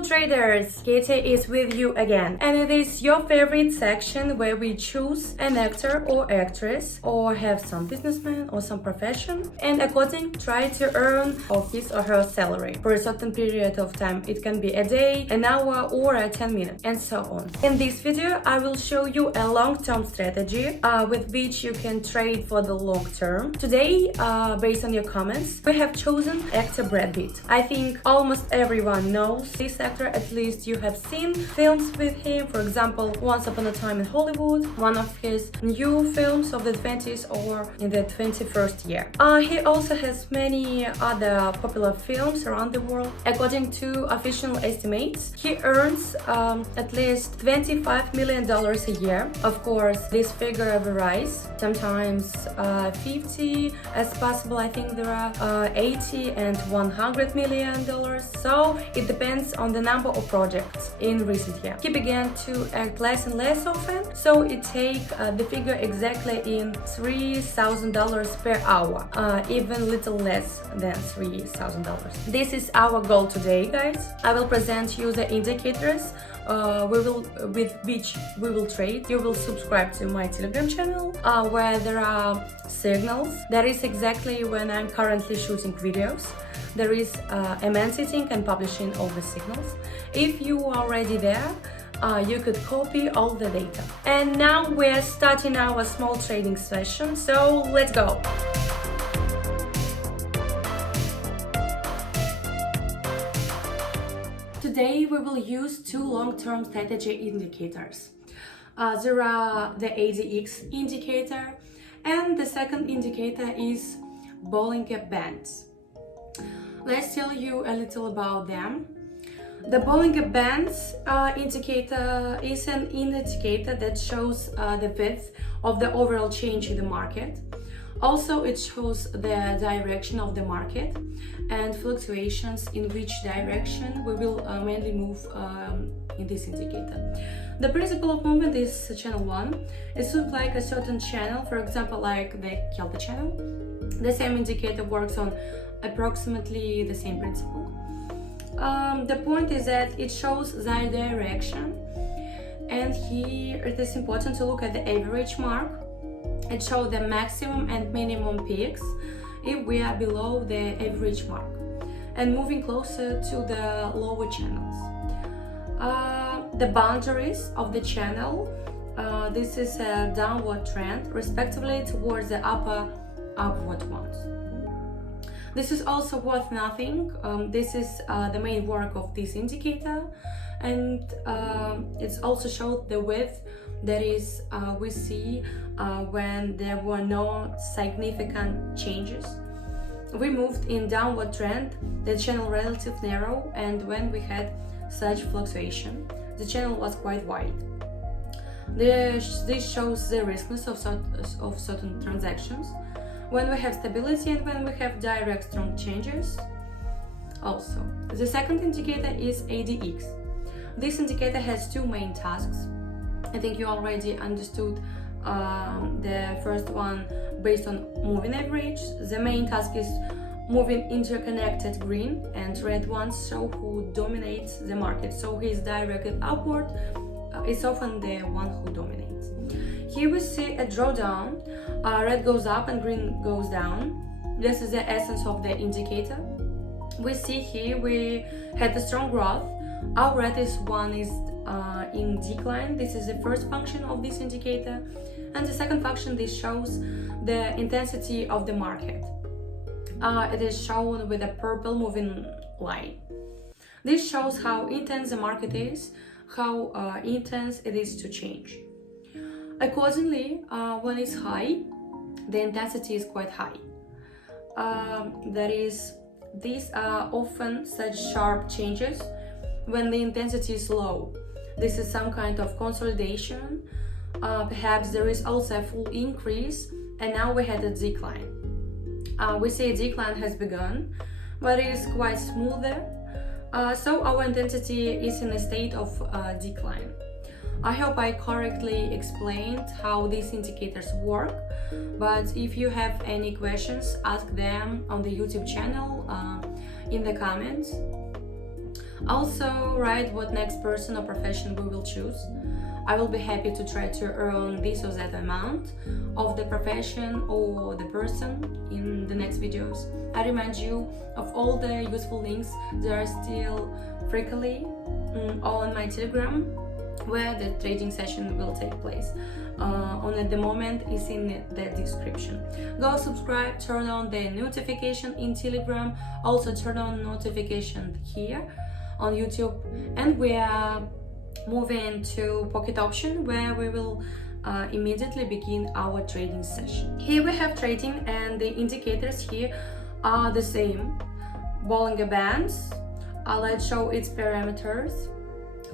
Hello traders, Katie is with you again, and it is your favorite section where we choose an actor or actress or have some businessman or some profession and according try to earn of his or her salary for a certain period of time. It can be a day, an hour or a 10 minutes and so on. In this video I will show you a long-term strategy with which you can trade for the long term. Today, based on your comments, we have chosen actor Brad Pitt. I think almost everyone knows this actor, at least you have seen films with him, for example Once Upon a Time in Hollywood, one of his new films of the 20s or in the 21st year. He also has many other popular films around the world. According to official estimates, he earns at least $25 million a year. Of course, this figure varies, sometimes 50 as possible. I think there are 80 and $100 million, so it depends on the number of projects in recent years. He began to act less and less often, so it take the figure exactly in $3,000 per hour, even little less than $3,000. This is our goal today, guys. I will present you the indicators with which we will trade. You will subscribe to my Telegram channel where there are signals. That is exactly when I'm currently shooting videos. There is a man sitting and publishing all the signals. If you are already there, you could copy all the data. And now we're starting our small trading session, so let's go! Today we will use two long-term strategy indicators. There are the e.t.c indicator and the second indicator is Bollinger Bands. Let's tell you a little about them. The Bollinger Bands indicator is an indicator that shows the width of the overall change in the market. Also, it shows the direction of the market and fluctuations in which direction we will mainly move in this indicator. The principle of movement is channel 1. It looks like a certain channel, for example, like the Kelta channel. The same indicator works on approximately the same principle. The point is that it shows the direction, and here it is important to look at the average mark. It shows the maximum and minimum peaks if we are below the average mark and moving closer to the lower channels. The boundaries of the channel, this is a downward trend, respectively towards the upward ones. This is also worth nothing. This is the main work of this indicator, and it's also showed the width that is we see when there were no significant changes. We moved in downward trend, the channel relatively narrow, and when we had such fluctuation, the channel was quite wide. This shows the riskiness of certain transactions when we have stability and when we have direct strong changes. Also, the second indicator is e.t.c. This indicator has two main tasks. I think you already understood the first one based on moving average. The main task is moving interconnected green and red ones show who dominates the market. So he is directed upward, is often the one who dominates. Here we see a drawdown, red goes up and green goes down. This is the essence of the indicator. We see here we had a strong growth. Our red one is in decline. This is the first function of this indicator, and the second function, this shows the intensity of the market. It is shown with a purple moving line. This shows how intense the market is, how intense it is to change. Accordingly, when it's high, the intensity is quite high. That is, these are often such sharp changes when the intensity is low. This is some kind of consolidation. Perhaps there is also a full increase, and now we had a decline. We see a decline has begun, but it is quite smoother. So our intensity is in a state of decline. I hope I correctly explained how these indicators work, but if you have any questions, ask them on the YouTube channel in the comments. Also write what next person or profession we will choose. I will be happy to try to earn this or that amount of the profession or the person in the next videos. I remind you of all the useful links that are still frequently on my Telegram, where the trading session will take place. At the moment is in the description. Go subscribe, turn on the notification in Telegram, also turn on notification here on YouTube, and we are moving to pocket option, where we will immediately begin our trading session. Here we have trading, and the indicators here are the same. Bollinger Bands. Let's show its parameters.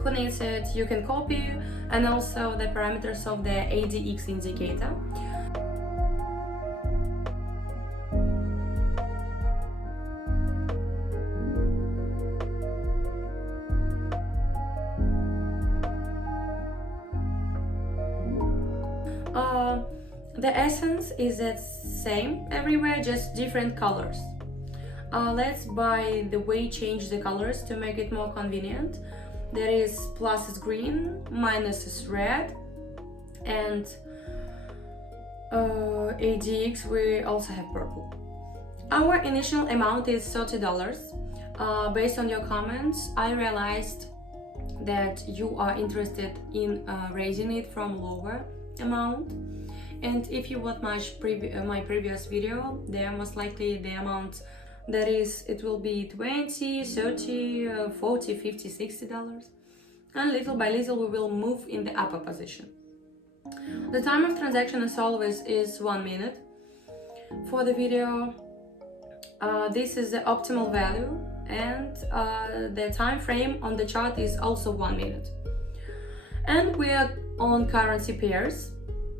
Who needs it, you can copy, and also the parameters of the e.t.c indicator. The essence is the same everywhere, just different colors. Let's by the way change the colors to make it more convenient. There is plus is green, minus is red, and e.t.c we also have purple. Our initial amount is $30. Based on your comments, I realized that you are interested in raising it from lower amount, and if you watch my previous video, there most likely the amount that is, it will be $20, $30, $40, $50, $60, and little by little we will move in the upper position. The time of transaction as always is 1 minute. For the video, this is the optimal value, and the time frame on the chart is also 1 minute. And we are on currency pairs.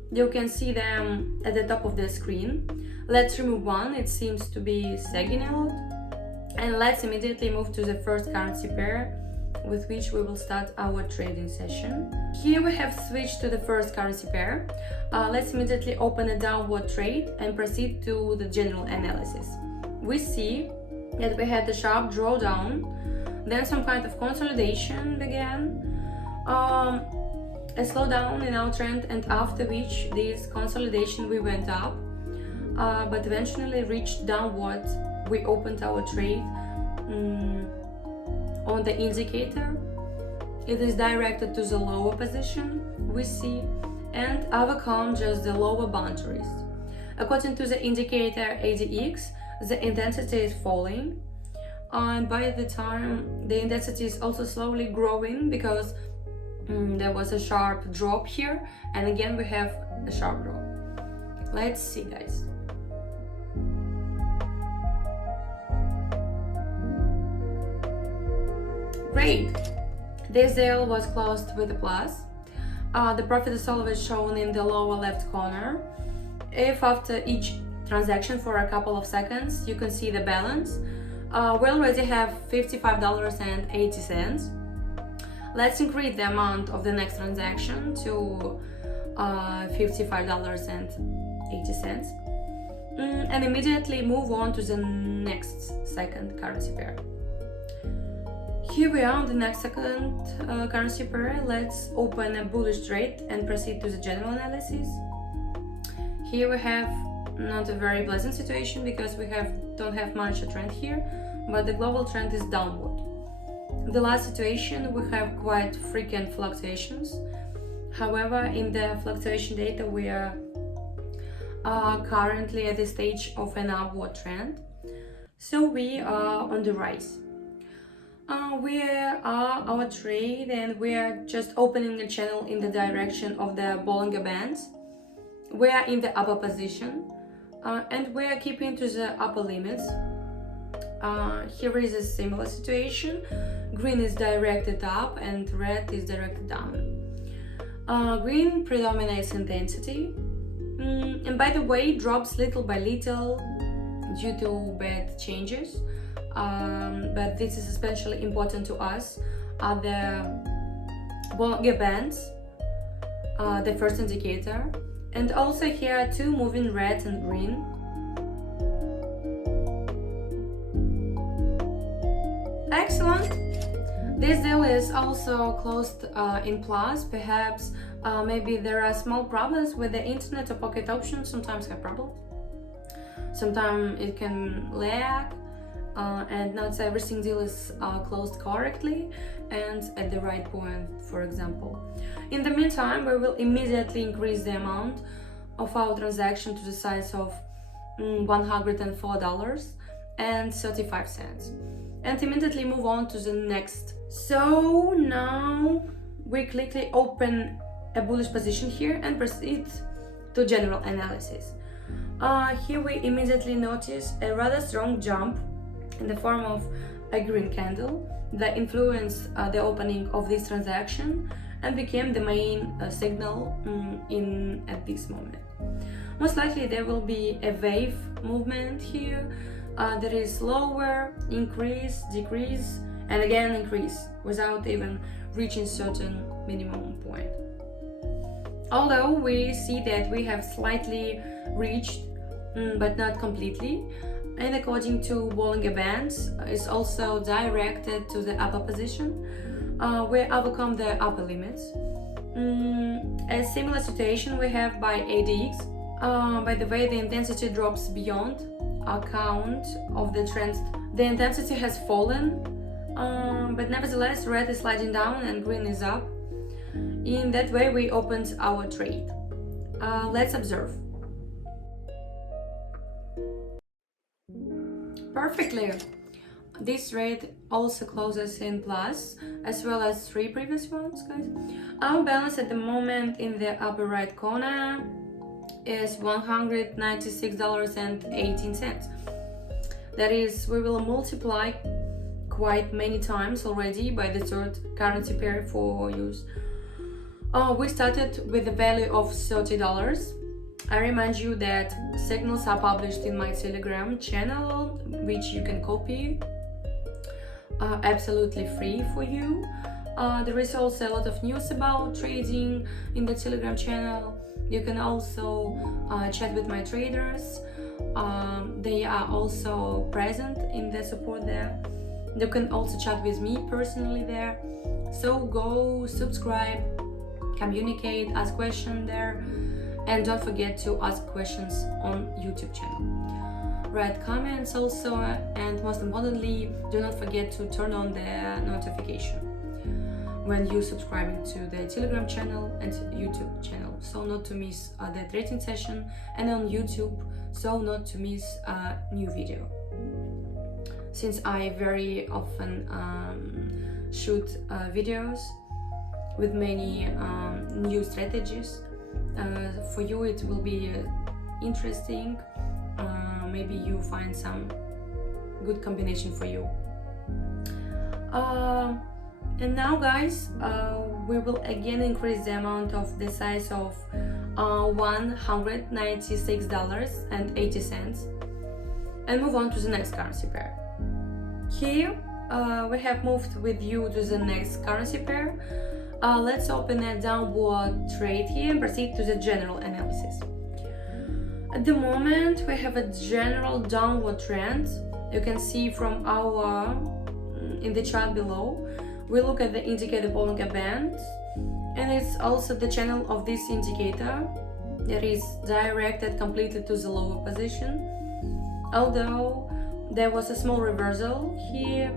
You can see them at the top of the screen. Let's remove one, it seems to be sagging a lot. And let's immediately move to the first currency pair with which we will start our trading session. Here we have switched to the first currency pair. Let's immediately open a downward trade and proceed to the general analysis. We see that we had a sharp drawdown, then some kind of consolidation began, a slowdown in our trend, and after which this consolidation we went up, but eventually reached downwards. We opened our trade on the indicator. It is directed to the lower position, we see, and overcome just the lower boundaries. According to the indicator e.t.c, the intensity is falling, and by the time the intensity is also slowly growing, because there was a sharp drop here, and again we have a sharp drop. Let's see, guys. Great! This deal was closed with a plus. The profit is always shown in the lower left corner. If after each transaction for a couple of seconds you can see the balance, we already have $55.80. Let's increase the amount of the next transaction to $55.80 and immediately move on to the next second currency pair. Here we are on the next second currency pair. Let's open a bullish trade and proceed to the general analysis. Here we have not a very pleasant situation because we don't have much a trend here, but the global trend is downward. The last situation we have quite frequent fluctuations. However, in the fluctuation data we are currently at the stage of an upward trend, so we are on the rise. We are our trade, and we are just opening a channel in the direction of the Bollinger Bands. We are in the upper position, and we are keeping to the upper limits. Here is a similar situation. Green is directed up and red is directed down. Green predominates intensity, and by the way drops little by little due to bad changes, but this is especially important to us. The Bollinger Bands, the first indicator, and also here are two moving red and green. Excellent! This deal is also closed in plus. Perhaps maybe there are small problems with the internet or pocket options. Sometimes have problems. Sometimes it can lag, and not every deal is closed correctly and at the right point, for example. In the meantime, we will immediately increase the amount of our transaction to the size of $104.35 and immediately move on to the next. So now we quickly open a bullish position here and proceed to general analysis. Here we immediately notice a rather strong jump in the form of a green candle that influenced the opening of this transaction and became the main signal at this moment. Most likely there will be a wave movement here. There is lower, increase, decrease, and again increase without even reaching certain minimum point. Although we see that we have slightly reached, but not completely, and according to Bollinger Bands, is also directed to the upper position. We overcome the upper limits. A similar situation we have by e.t.c. By the way, the intensity drops beyond account of the trend. The intensity has fallen, but nevertheless red is sliding down and green is up. In that way we opened our trade. Let's observe. Perfectly. This trade also closes in plus, as well as 3 previous ones, guys. Our balance at the moment in the upper right corner is $196.18. That is, we will multiply quite many times already by the third currency pair for use. We started with a value of $30. I remind you that signals are published in my Telegram channel, which you can copy absolutely free for you. There is also a lot of news about trading in the Telegram channel. You can also chat with my traders. They are also present in the support there. You can also chat with me personally there. So go subscribe, communicate, ask questions there, and don't forget to ask questions on YouTube channel. Write comments also, and most importantly, do not forget to turn on the notification when you subscribing to the Telegram channel and YouTube channel, so not to miss the trading session, and on YouTube, so not to miss a new video. Since I very often shoot videos with many new strategies, for you it will be interesting. Maybe you find some good combination for you. And now, guys, we will again increase the amount of the size of $196.80 and move on to the next currency pair. Here we have moved with you to the next currency pair. Let's open a downward trade here and proceed to the general analysis. At the moment we have a general downward trend. You can see from our in the chart below. We look at the indicator Bollinger Band, and it's also the channel of this indicator that is directed completely to the lower position, although there was a small reversal here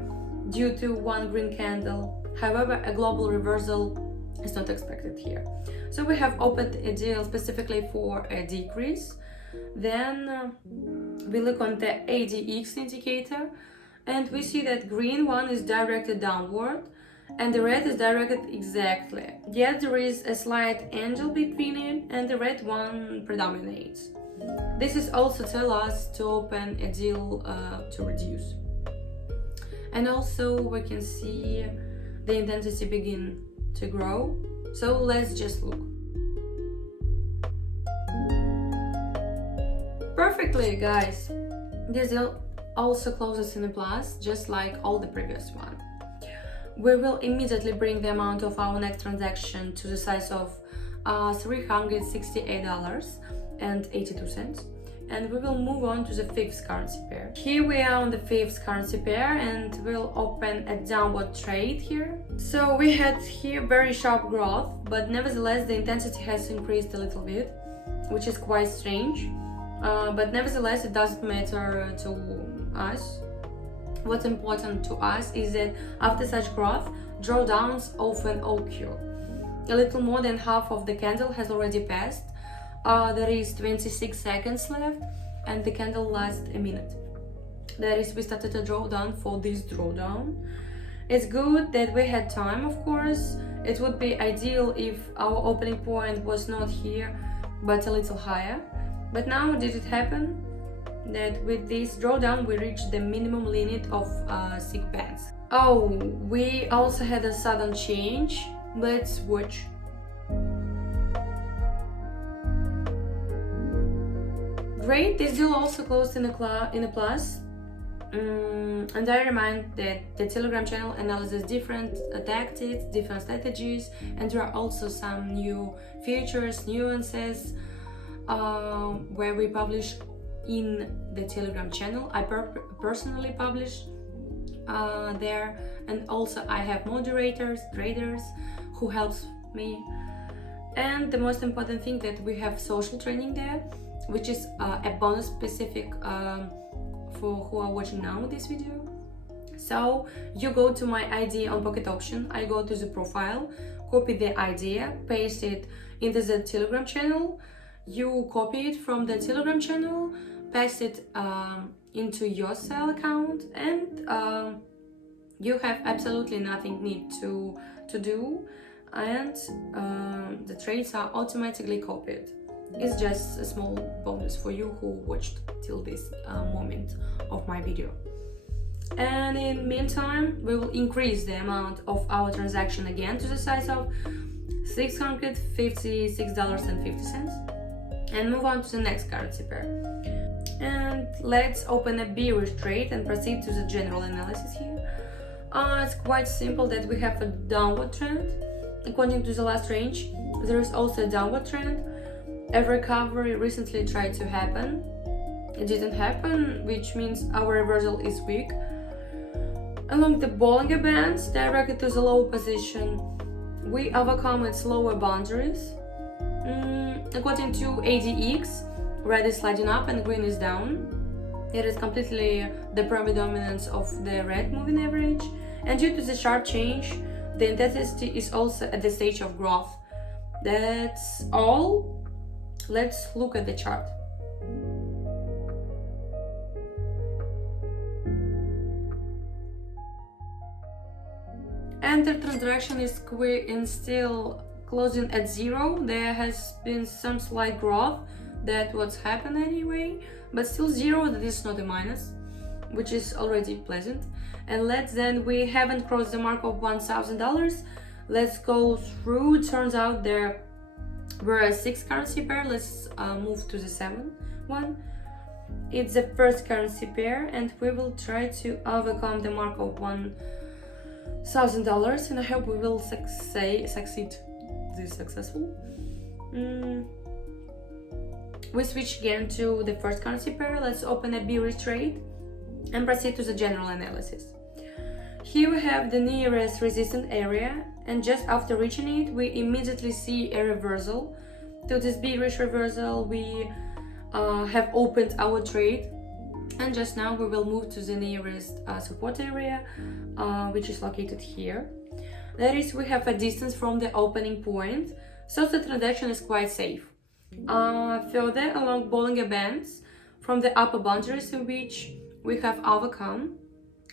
due to one green candle. However, a global reversal is not expected here. So we have opened a deal specifically for a decrease. Then we look on the e.t.c indicator, and we see that green one is directed downward and the red is directed exactly. Yet there is a slight angle between it, and the red one predominates. This is also tell us to open a deal to reduce. And also we can see the intensity begin to grow. So let's just look. Perfectly, guys. This deal also closes in a plus, just like all the previous one. We will immediately bring the amount of our next transaction to the size of $368.82, and we will move on to the fifth currency pair. Here we are on the fifth currency pair, and we'll open a downward trade here. So we had here very sharp growth, but nevertheless the intensity has increased a little bit, which is quite strange. But nevertheless it doesn't matter to us. What's important to us is that after such growth, drawdowns often occur. A little more than half of the candle has already passed. There is 26 seconds left, and the candle lasts a minute. That is, we started a drawdown for this drawdown. It's good that we had time, of course. It would be ideal if our opening point was not here, but a little higher. But now did it happen that with this drawdown we reached the minimum limit of 6 bands. Oh, we also had a sudden change. Let's watch. Great, this deal also closed in a plus. And I remind that the Telegram channel analyzes different tactics, different strategies, and there are also some new features, nuances where we publish in the Telegram channel. I personally publish there, and also I have moderators, traders who helps me. And the most important thing that we have social training there, which is a bonus specific for who are watching now this video. So you go to my idea on Pocket Option, I go to the profile, copy the idea, paste it into the Telegram channel, you copy it from the Telegram channel, paste it into your sell account, and you have absolutely nothing need to do, and the trades are automatically copied. It's just a small bonus for you who watched till this moment of my video. And in the meantime, we will increase the amount of our transaction again to the size of $656.50 and move on to the next currency pair. And let's open a bearish trade and proceed to the general analysis here. It's quite simple that we have a downward trend. According to the last range, there is also a downward trend. A recovery recently tried to happen. It didn't happen, which means our reversal is weak. Along the Bollinger Bands, directly to the low position, we overcome its lower boundaries. According to e.t.c, red is sliding up and green is down. It is completely the predominance of the red moving average. And due to the sharp change, the intensity is also at the stage of growth. That's all. Let's look at the chart. And the transaction is quick and still closing at zero. There has been some slight growth. That's what's happened anyway, but still zero. That is not a minus, which is already pleasant. And we haven't crossed the mark of $1,000. Let's go through. Turns out there were a 6 currency pair. Let's move to the 7th one. It's the first currency pair, and we will try to overcome the mark of $1,000, and I hope we will succeed. This successful. We switch again to the first currency pair. Let's open a bearish trade and proceed to the general analysis. Here we have the nearest resistance area, and just after reaching it, we immediately see a reversal. To this bearish reversal, we have opened our trade, and just now we will move to the nearest support area, which is located here. That is, we have a distance from the opening point, so the transaction is quite safe. Further along Bollinger Bands, from the upper boundaries in which we have overcome,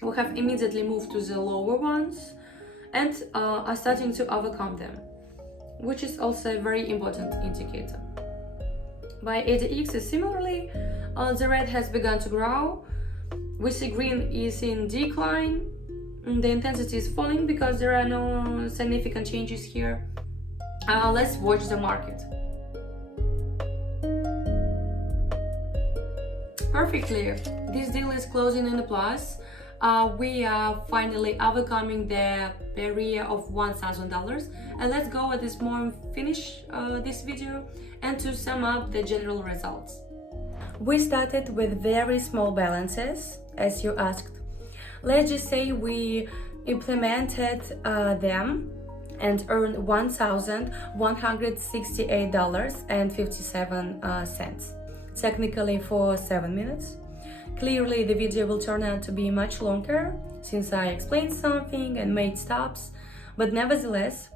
we have immediately moved to the lower ones and are starting to overcome them, which is also a very important indicator. By e.t.c, similarly, the red has begun to grow. We see green is in decline. The intensity is falling because there are no significant changes here. Let's watch the market. Perfectly, this deal is closing in a plus. We are finally overcoming the barrier of $1,000, and let's go at this more and finish this video and to sum up the general results. We started with very small balances, as you asked. Let's just say we implemented them and earned $1,168.57, technically for 7 minutes. Clearly, the video will turn out to be much longer since I explained something and made stops, but nevertheless,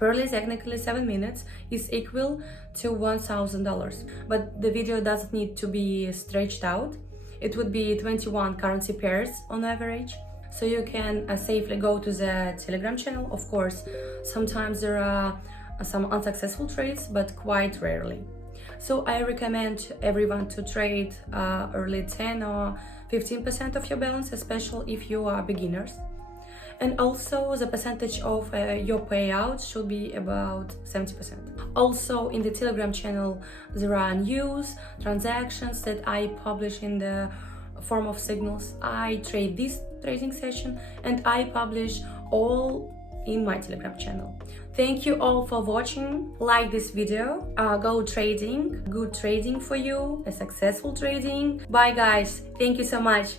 barely technically 7 minutes is equal to $1,000. But the video doesn't need to be stretched out. It would be 21 currency pairs on average. So you can safely go to the Telegram channel. Of course, sometimes there are some unsuccessful trades, but quite rarely. So I recommend everyone to trade early 10 or 15% of your balance, especially if you are beginners. And also the percentage of your payout should be about 70%. Also in the Telegram channel there are news, transactions that I publish in the form of signals. I trade this trading session and I publish all in my Telegram channel. Thank you all for watching. Like this video. Go trading. Good trading for you. A successful trading. Bye guys. Thank you so much.